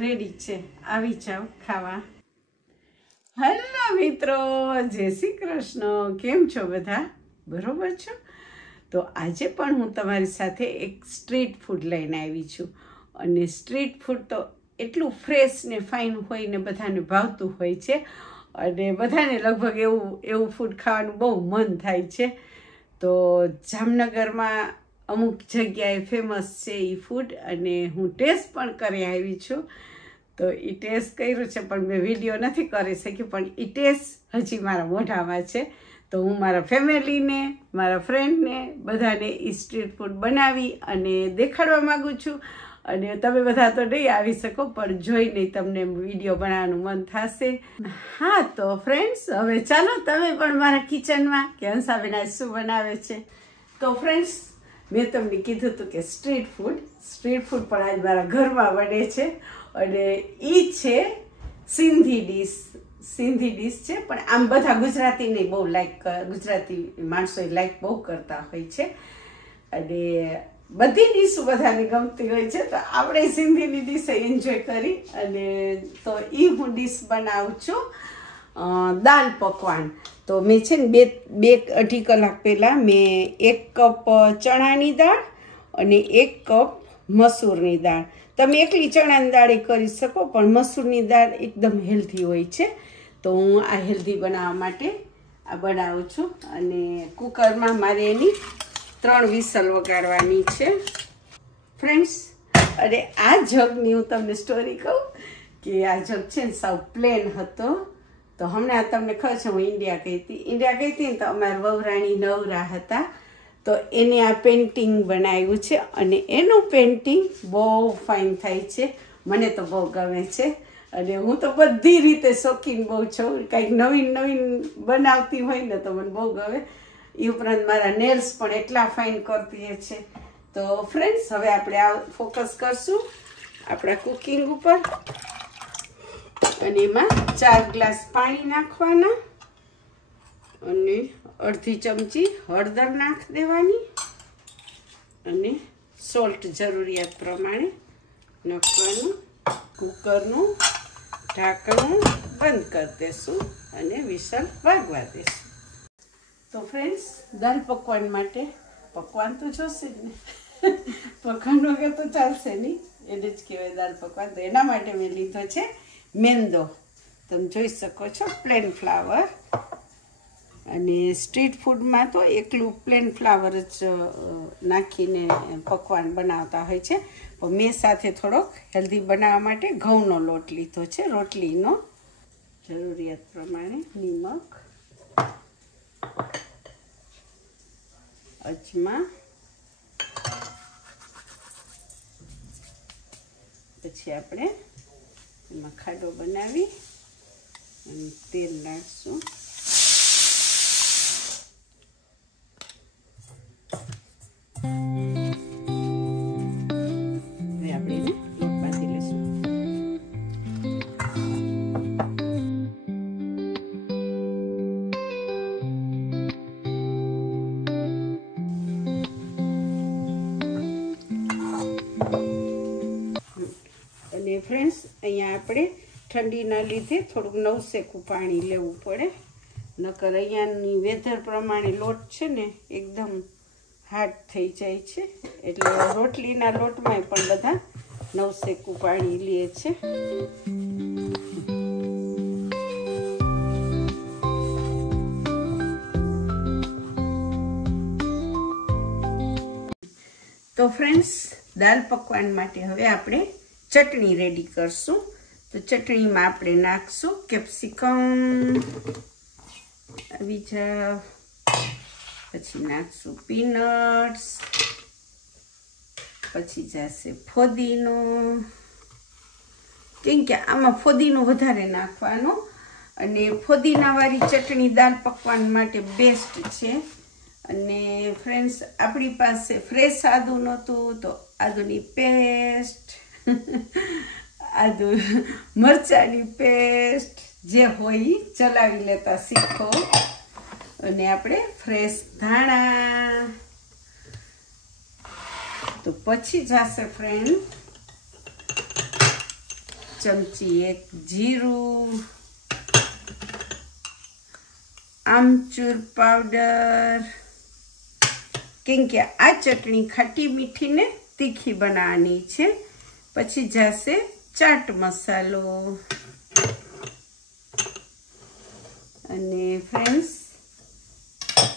Ready છે, આવી જાઓ ખાવા. હેલો મિત્રો, જય શ્રી કૃષ્ણ. કેમ છો બધા? બરોબર છો? તો આજે પણ હું તમારી સાથે એક સ્ટ્રીટ ફૂડ લઈને આવી છું. અને સ્ટ્રીટ ફૂડ તો એટલું ફ્રેશ ને ફાઇન હોય ને બધાને ભાવતું હોય છે. અને બધાને લગભગ એવું ફૂડ ખાવાનું બહુ મન થાય છે. તો જામનગરમાં અમુક જગ્યાએ ફેમસ છે એ ફૂડ, અને હું ટેસ્ટ પણ કરી આવી છું. તો એ ટેસ્ટ કર્યું છે પણ મેં વિડીયો નથી કરી શકી, પણ એ ટેસ્ટ હજી મારા મોઢામાં છે. તો હું મારા ફેમિલીને, મારા ફ્રેન્ડને બધાને એ સ્ટ્રીટ ફૂડ બનાવી અને દેખાડવા માગું છું. અને તમે બધા તો નહીં આવી શકો, પણ જોઈને તમને વિડીયો બનાવવાનું મન થશે. હા, તો ફ્રેન્ડ્સ, હવે ચાલો તમે પણ મારા કિચનમાં કે હંસાબેન આજ શું બનાવે છે. તો ફ્રેન્ડ્સ, મેં તમને કીધું હતું કે સ્ટ્રીટ ફૂડ પણ આજ મારા ઘરમાં બને છે. અને એ છે સિંધી ડીશ છે, પણ આમ બધા ગુજરાતીને બહુ ગુજરાતી માણસો લાઈક બહુ કરતા હોય છે. અને બધી ડીશો બધાને ગમતી હોય છે, તો આપણે સિંધીની ડીશ એન્જોય કરી. અને તો એ હું ડીશ બનાવું છું, દાલ પકવાન. તો મેં છે ને બે અઢી કલાક પહેલાં મેં 1 કપ ચણાની દાળ અને 1 કપ મસૂરની દાળ. તમે એકલી ચણાની દાળ કરી શકો, પણ મસૂરની દાળ એકદમ હેલ્ધી હોય છે. તો હું આ હેલ્ધી બનાવવા માટે આ બનાવું છું. અને કુકરમાં મારે એની 3 વિસલ વગાડવાની છે ફ્રેન્ડ્સ. અને આ જગની હું તમને સ્ટોરી કહું કે આ જગ છે ને સાવ પ્લેન હતો. તો હમણાં તમને ખબર છે હું ઇન્ડિયા ગઈ હતી ને, તો અમારા વહુરાણી નવરા હતા. તો એને આ પેઇન્ટિંગ બનાવ્યું છે, અને એનું પેઇન્ટિંગ બહુ ફાઇન થાય છે. મને તો બહુ ગમે છે. અને હું તો બધી રીતે શોખીન બહુ છું. કંઈક નવીન બનાવતી હોય ને તો મને બહુ ગમે. એ ઉપરાંત મારા નેલ્સ પણ એટલા ફાઇન કરતી છે. તો ફ્રેન્ડ્સ, હવે આપણે આ ફોકસ કરશું આપણા કુકિંગ ઉપર. અને એમાં 4 ગ્લાસ પાણી નાખવાના, અને અડધી ચમચી હળદર નાખી દેવાની, અને સોલ્ટ જરૂરિયાત પ્રમાણે નાખવાનું. કુકરનું ઢાંકણું બંધ કરી દેશું અને વિસલ વાગવા દેશું. તો ફ્રેન્ડ્સ, દાલ પકવાન માટે પકવાન તો જોશે જ ને, પકવાન વગર તો ચાલશે નહીં, એને જ કહેવાય દાલ પકવાન. તો એના માટે મેં લીધો છે મેંદો. તમે જોઈ શકો છો, પ્લેન ફ્લાવર. અને સ્ટ્રીટ ફૂડમાં તો એકલું પ્લેન ફ્લાવર જ નાખીને પકવાન બનાવતા હોય છે. પણ મેં સાથે થોડોક હેલ્ધી બનાવવા માટે ઘઉંનો લોટ લીધો છે, રોટલીનો. જરૂરિયાત પ્રમાણે નિમક, અજમા, પછી આપણે એમાં ખાડો બનાવી અને તેલ નાખશું. હવે આપણે એને લોટ બાંધી લઈશું. અને ફ્રેન્ડ્સ, અહીંયા આપણે ઠંડીના લીધે થોડુંક નવસેકું પાણી લેવું પડે, નકર અહીંયાની વેધર પ્રમાણે લોટ છે ને એકદમ હાર્ડ થઈ જાય છે. એટલે રોટલીના લોટમાં પણ બધા નવસેકું પાણી લે છે. તો ફ્રેન્ડ્સ, દાલ પકવાન માટે હવે આપણે ચટણી રેડી કરશું. તો ચટણીમાં આપણે નાખશું કેપ્સિકમ, આવી જાવ. પછી નાખશું પીનટ્સ, પછી જશે ફોદીનો. કેમ કે આમાં ફોદીનો વધારે નાખવાનો, અને ફોદીનાવાળી ચટણી દાલ પકવાન માટે બેસ્ટ છે. અને ફ્રેન્ડ્સ, આપણી પાસે ફ્રેશ આદુ નહોતું, તો આદુની પેસ્ટ, આદુ મરચાંની પેસ્ટ જે હોય ચલાવી લેતા શીખો. અને આપણે ફ્રેશ ધાણા. તો પછી જશે ફ્રેન્ડ ચમચી 1 જીરું, આમચૂર પાવડર, કેમ કે આ ચટણી ખાટી મીઠી ને તીખી બનાવવાની છે. પછી જશે ચાટ મસાલો અને ફ્રેન્ડ્સ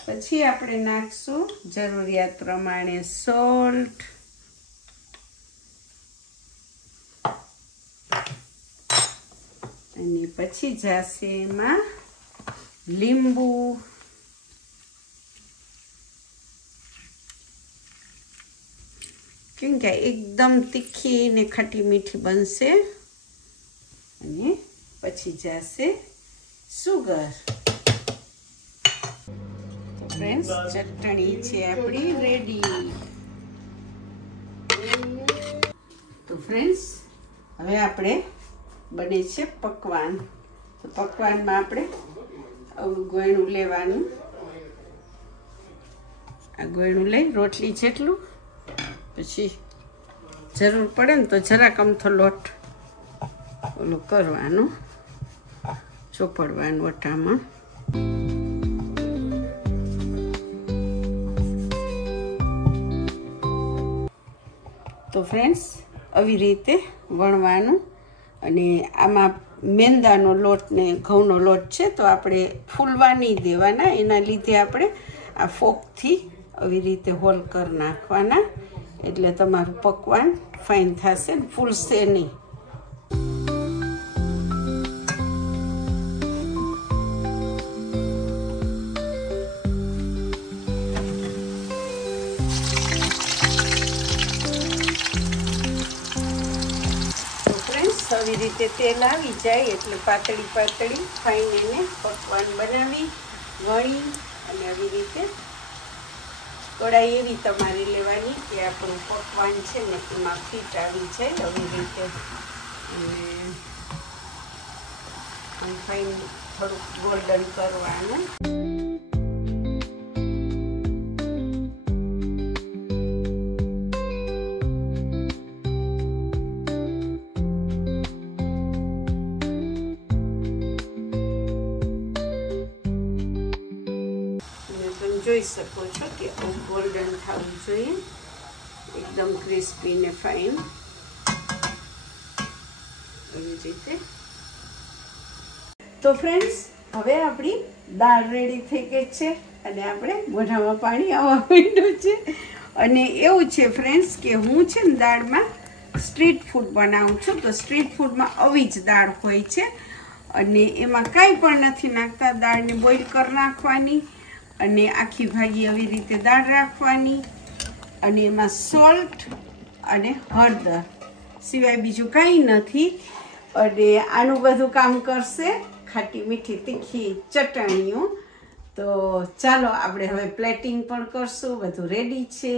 પછી આપણે નાખશું જરૂરિયાત પ્રમાણે સોલ્ટ અને પછી જશે એમાં લીંબુ, કેમ કે એકદમ તીખી ને ખાટી મીઠી બનશે. અને પછી જશે સુગર. તો ફ્રેન્ડ્સ ચટણી છે આપણી રેડી. તો ફ્રેન્ડ્સ હવે આપણે બને છે પકવાન. તો પકવાનમાં આપણે આવું ગોયણું લેવાનું. આ ગોયણું લઈ રોટલી જેટલું, પછી જરૂર પડે ને તો જરાક અમથો લોટ ઓલું કરવાનું, ચોપડવાનું વટામાં. તો ફ્રેન્ડ્સ આવી રીતે વણવાનું. અને આમાં મેંદાનો લોટ ને ઘઉંનો લોટ છે, તો આપણે ફૂલવા નહીં દેવાના. એના લીધે આપણે આ ફોકથી આવી રીતે હોલ કરી નાખવાના, એટલે તમારું પકવાન ફાઇન થશે ને ફૂલશે નહીં. તો ફ્રેન્ડ્સ આવી રીતે તેલ આવી જાય એટલે પાતળી પાતળી ફાઇન એને પકવાન બનાવી વણી અને આવી રીતે કઢાઈ એવી તમારે લેવાની કે આપણું પકવાન છે ને એમાં ફીટ આવી જાય આવી રીતે. અને ફાઇન થોડુંક ગોલ્ડન કરવાનું. જોઈ શકો છો કે ગોલ્ડન થવું જોઈએ, એકદમ ક્રિસ્પી ને ફાઇન એવી રીતે. તો ફ્રેન્ડ્સ હવે આપણી દાળ રેડી થઈ ગઈ છે અને આપણે મોઢામાં પાણી આવવા માંડ્યું છે. અને એવું છે ફ્રેન્ડ્સ કે હું છે ને દાળમાં સ્ટ્રીટ ફૂડ બનાવું છું. તો સ્ટ્રીટ ફૂડમાં આવી જ દાળ હોય છે અને એમાં કાંઈ પણ નથી નાખતા. દાળને બોઇલ કરી નાખવાની અને આખી ભાગી આવી રીતે દાળ રાખવાની અને એમાં સોલ્ટ અને હળદર સિવાય બીજું કાંઈ નથી. અને આનું બધું કામ કરશે ખાટી મીઠી તીખી ચટણીઓ. તો ચાલો આપણે હવે પ્લેટિંગ પણ કરશું. બધું રેડી છે.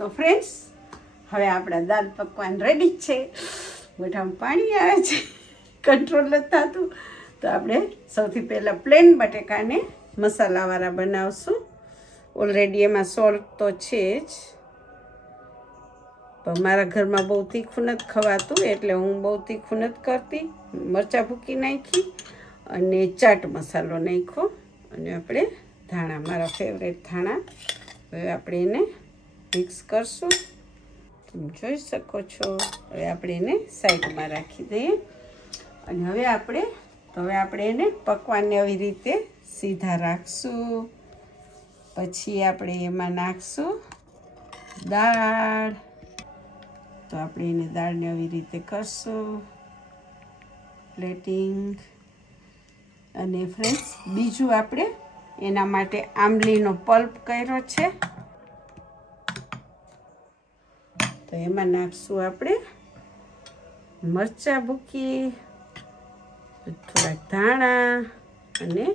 તો ફ્રેન્ડ્સ હવે આપણા દાળ પકવાન રેડી છે. મોઢામાં પાણી આવે છે, કંટ્રોલ નથી થતું. તો આપણે સૌથી પહેલાં પ્લેન બટેકાને મસાલાવાળા બનાવશું. ઓલરેડી એમાં સોલ્ટ તો છે જ, પણ મારા ઘરમાં બહુ તીખું નથી ખવાતું એટલે હું બહુ તીખું નથી કરતી. મરચાં ભૂકી નાખી અને ચાટ મસાલો નાખ્યો અને આપણે ધાણા, મારા ફેવરેટ ધાણા. હવે આપણે એને મિક્સ કરશું. તમે જોઈ શકો છો. હવે આપણે એને સાઈડમાં રાખી દઈએ. અને હવે આપણે એને પકવાનને આવી રીતે સીધા રાખશું. પછી આપણે એમાં નાખશું દાળ. તો આપણે એને દાળને આવી રીતે કરશું પ્લેટિંગ. અને ફ્રેન્ડ્સ બીજું આપણે એના માટે આંબલીનો પલ્પ કર્યો છે, તો એમાં નાખશું આપણે મરચાં ભૂકી, થોડાક ધાણા અને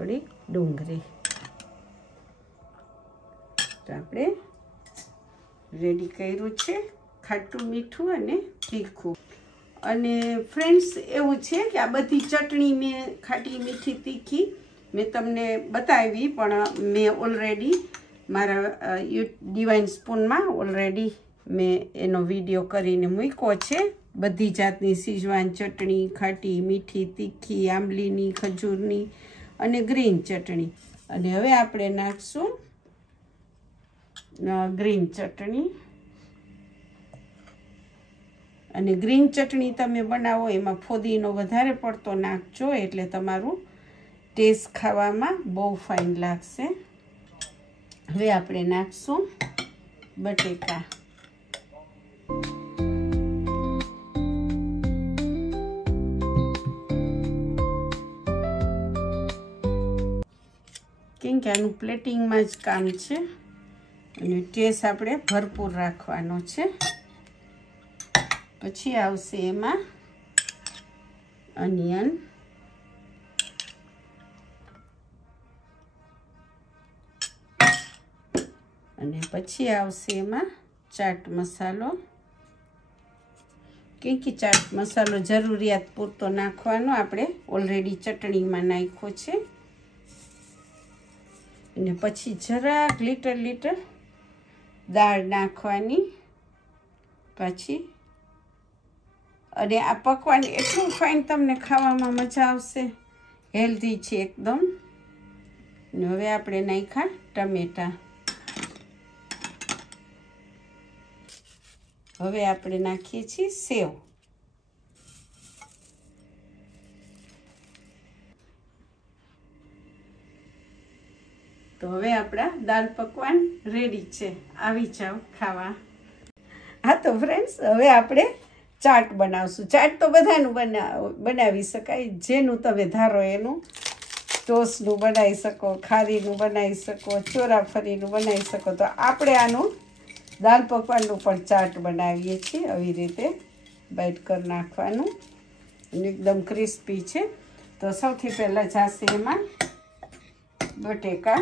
થોડી ડુંગળી. તો આપણે રેડી કર્યું છે ખાટું મીઠું અને તીખું. અને ફ્રેન્ડ્સ એવું છે કે આ બધી ચટણી મેં ખાટી મીઠી તીખી મેં તમને બતાવી, પણ મેં ઓલરેડી મારા ડિવાઇન સ્પૂનમાં ઓલરેડી મેં એનો વિડીયો કરીને મૂક્યો છે. બધી જાતની સીજવાન ચટણી, ખાટી મીઠી તીખી, આંબલીની, ખજૂરની અને ગ્રીન ચટણી. અને હવે આપણે નાખશું ગ્રીન ચટણી. અને ગ્રીન ચટણી તમે બનાવો એમાં ફોદીનો વધારે પડતો નાખજો, એટલે તમારું ટેસ્ટ ખાવામાં બહુ ફાઇન લાગશે. હવે આપણે નાખશું બટેકા. કેમ કે આનું પ્લેટિંગમાં જ કામ છે અને ટેસ્ટ આપણે ભરપૂર રાખવાનો છે. પછી આવશે એમાં અનિયન, અને પછી આવશે એમાં ચાટ મસાલો. કેમ કે ચાટ મસાલો જરૂરિયાત પૂરતો નાખવાનો, આપણે ઓલરેડી ચટણીમાં નાખ્યો છે. અને પછી જરાક લીટર દાળ નાખવાની પછી. અને આ પકવાન એટલું ફાઇન તમને ખાવામાં મજા આવશે, હેલ્ધી છે એકદમ. અને હવે આપણે નાખ્યા ટમેટા. હવે આપણે નાખીએ છીએ સેવ. તો હવે આપણા દાળ પકવાન રેડી છે. આવી જાઓ ખાવા. હા તો ફ્રેન્ડ્સ, હવે આપણે ચાટ બનાવશું. ચાટ તો બધાનું બનાવી શકાય, જેનું તમે ધારો એનું. ટોસનું બનાવી શકો, ખારીનું બનાવી શકો, ચોરાફરીનું બનાવી શકો. તો આપણે આનું દાળ પકવાનનું પણ ચાટ બનાવીએ છીએ. આવી રીતે બાઈટ કરી નાખવાનું અને એકદમ ક્રિસ્પી છે. તો સૌથી પહેલાં જશે એમાં બટેકા.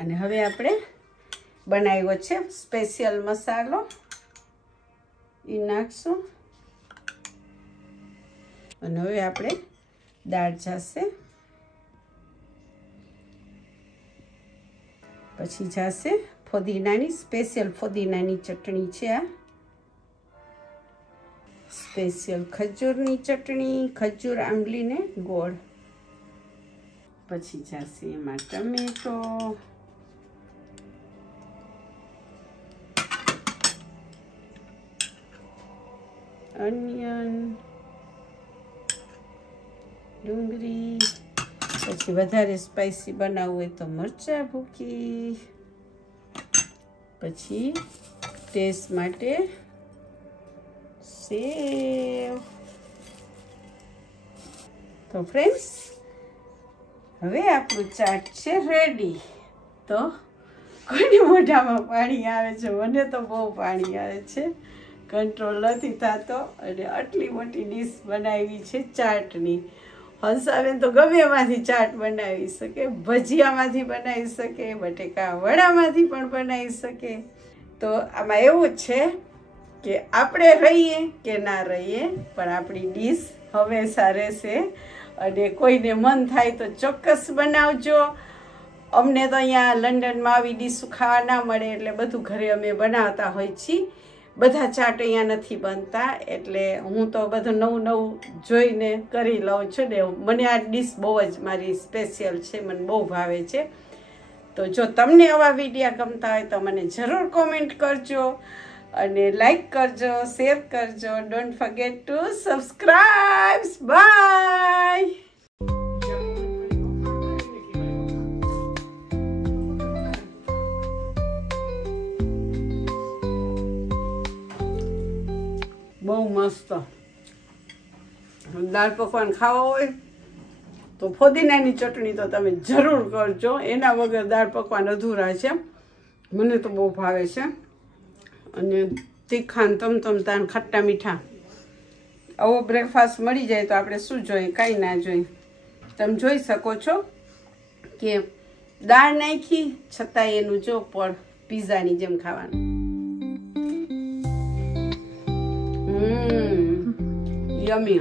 અને હવે આપણે બનાવ્યો છે સ્પેશિયલ મસાલો, એ નાખશું. અને હવે આપણે દાળ જશે. પછી જશે ફોદીનાની, સ્પેશિયલ ફોદીનાની ચટણી છે આ. સ્પેશિયલ ખજૂરની ચટણી, ખજૂર, આંબલી ને ગોળ. પછી જશે એમાં ટમેટો, અનિયન, ડુંગળી. પછી વધારે સ્પાઈસી બનાવવું હોય તો મરચાં ભૂકી. પછી ટેસ્ટ માટે સેવ. તો ફ્રેન્ડ્સ, હવે આપણું ચાટ છે રેડી. તો કોઈને મોઢામાં પાણી આવે છે, મને તો બહુ પાણી આવે છે, કંટ્રોલ નથી થતો. અને આટલી મોટી ડીશ બનાવી છે ચાટની. હંસાબેન તો ગમે એમાંથી ચાટ બનાવી શકે, ભજીયામાંથી બનાવી શકે, બટેકા વડામાંથી પણ બનાવી શકે. તો આમાં એવું છે કે આપણે રહીએ કે ના રહીએ, પણ આપણી ડીશ હંમેશા રહેશે. અને કોઈને મન થાય તો ચોક્કસ બનાવજો. અમને તો અહીંયા લંડનમાં આવી ડીશ ખાવા ના મળે, એટલે બધું ઘરે અમે બનાવતા હોય છીએ. બધા ચાટ અહીંયા નથી બનતા, એટલે હું તો બધું નવું નવું જોઈને કરી લઉં છું ને. મને આ ડીશ બહુ જ મારી સ્પેશિયલ છે, મને બહુ ભાવે છે. તો જો તમને આવા વિડીયો ગમતા હોય તો મને જરૂર કોમેન્ટ કરજો, અને લાઈક કરજો, શેર કરજો. Don't forget to subscribe. Bye. બહુ મસ્ત. દાળ પકવાન ખાવા હોય તો ફોદીનાની ચટણી તો તમે જરૂર કરજો. એના વગર દાળ પકવાન અધૂરા છે. મને તો બહુ ભાવે છે. અને તીખાન તમતમતા ખટ્ટા મીઠા આવો બ્રેકફાસ્ટ મળી જાય તો આપણે શું જોઈએ, કાંઈ ના જોઈએ. તમે જોઈ શકો છો કે દાળ નાખી છતાં એનું જો પણ પીઝાની જેમ ખાવાનું. યમી.